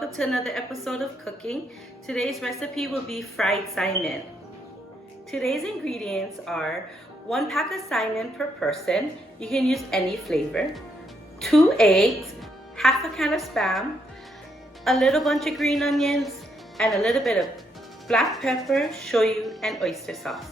welcome to another episode of cooking. Today's recipe will be fried Saimin. Today's ingredients are 1 pack of Saimin per person. You can use any flavor. 2 eggs, half a can of Spam, a little bunch of green onions, and a little bit of black pepper, shoyu, and oyster sauce.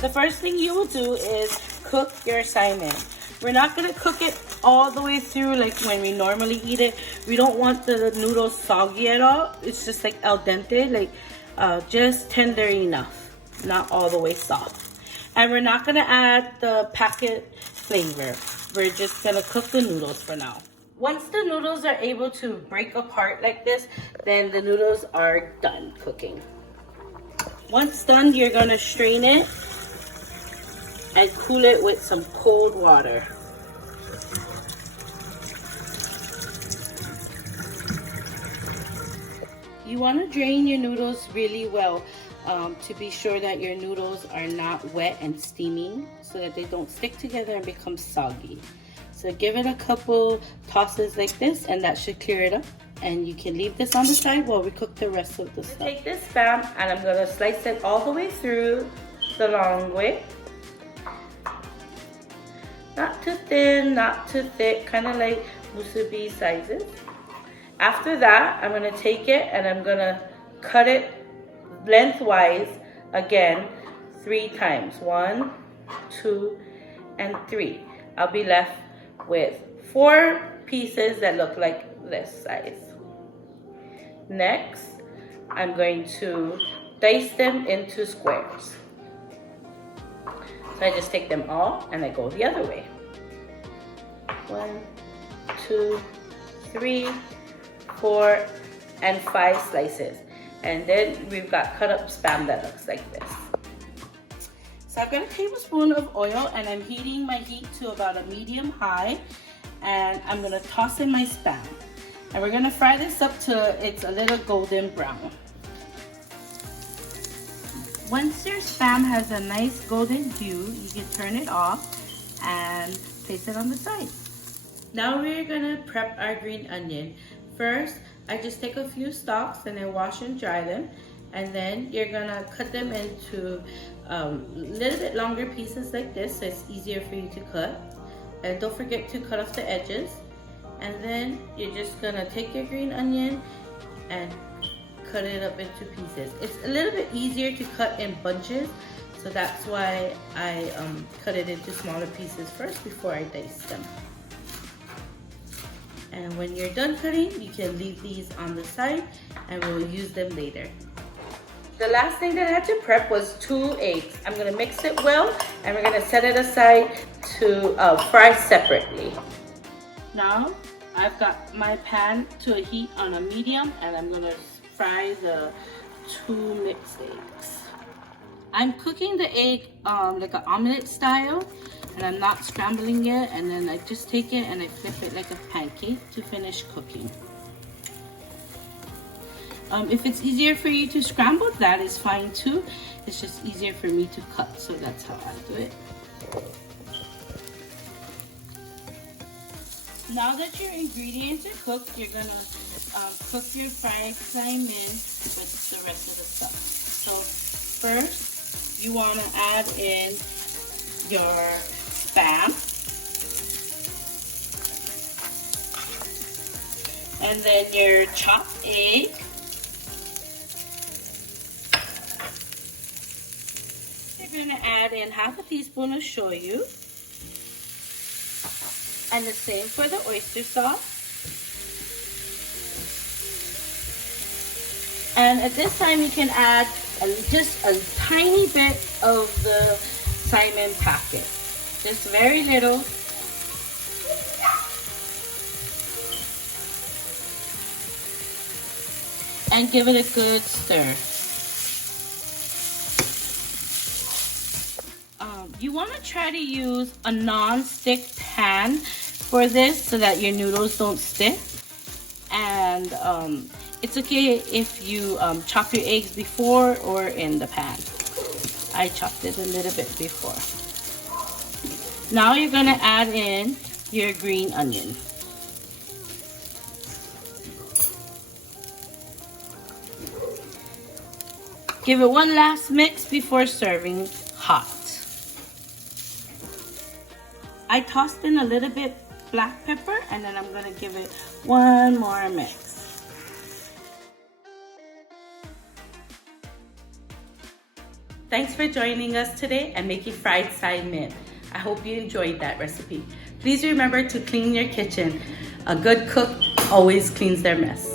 The first thing you will do is cook your Saimin. We're not going to cook it all the way through like when we normally eat it. We don't want the noodles soggy at all. It's just like al dente, like just tender enough, not all the way soft. And we're not going to add the packet flavor. We're just going to cook the noodles for now. Once the noodles are able to break apart like this, then the noodles are done cooking. Once done, you're going to strain it and cool it with some cold water. You want to drain your noodles really well to be sure that your noodles are not wet and steaming so that they don't stick together and become soggy. So give it a couple tosses like this and that should clear it up. And you can leave this on the side while we cook the rest of the stuff. Take this Spam and I'm going to slice it all the way through the long way. Not too thin, not too thick, kind of like musubi sizes. After that, I'm going to take it and I'm going to cut it lengthwise again 3 times. 1, 2, and 3. I'll be left with 4 pieces that look like this size. Next, I'm going to dice them into squares. So I just take them all and I go the other way. 1, 2, 3, 4, and 5 slices. And then we've got cut up Spam that looks like this. So I've got a tablespoon of oil and I'm heating my heat to about a medium high. And I'm gonna toss in my Spam. And we're gonna fry this up till it's a little golden brown. Once your Spam has a nice golden hue, you can turn it off and place it on the side. Now we're gonna prep our green onion. First, I just take a few stalks and I wash and dry them. And then you're gonna cut them into little bit longer pieces like this so it's easier for you to cut. And don't forget to cut off the edges. And then you're just gonna take your green onion and cut it up into pieces. It's a little bit easier to cut in bunches, so that's why I cut it into smaller pieces first before I dice them. And when you're done cutting, you can leave these on the side and we'll use them later. The last thing that I had to prep was 2 eggs. I'm gonna mix it well and we're gonna set it aside to fry separately. Now, I've got my pan to a heat on a medium and I'm gonna fry the 2 mixed eggs. I'm cooking the egg like an omelet style and I'm not scrambling it, and then I just take it and I flip it like a pancake to finish cooking. If it's easier for you to scramble, that is fine too. It's just easier for me to cut, so that's how I do it. Now that your ingredients are cooked, you're gonna cook your fried Saimin with the rest of the stuff. So first, you wanna add in your Spam. And then your chopped egg. You're gonna add in half a teaspoon of shoyu. And the same for the oyster sauce. And at this time you can add just a tiny bit of the Saimin packet. Just very little. And give it a good stir. You want to try to use a non-stick pan for this so that your noodles don't stick. And it's okay if you chop your eggs before or in the pan. I chopped it a little bit before. Now you're gonna add in your green onion. Give it one last mix before serving hot. I tossed in a little bit black pepper and then I'm gonna give it one more mix. Thanks for joining us today and making fried Saimin. I hope you enjoyed that recipe. Please remember to clean your kitchen. A good cook always cleans their mess.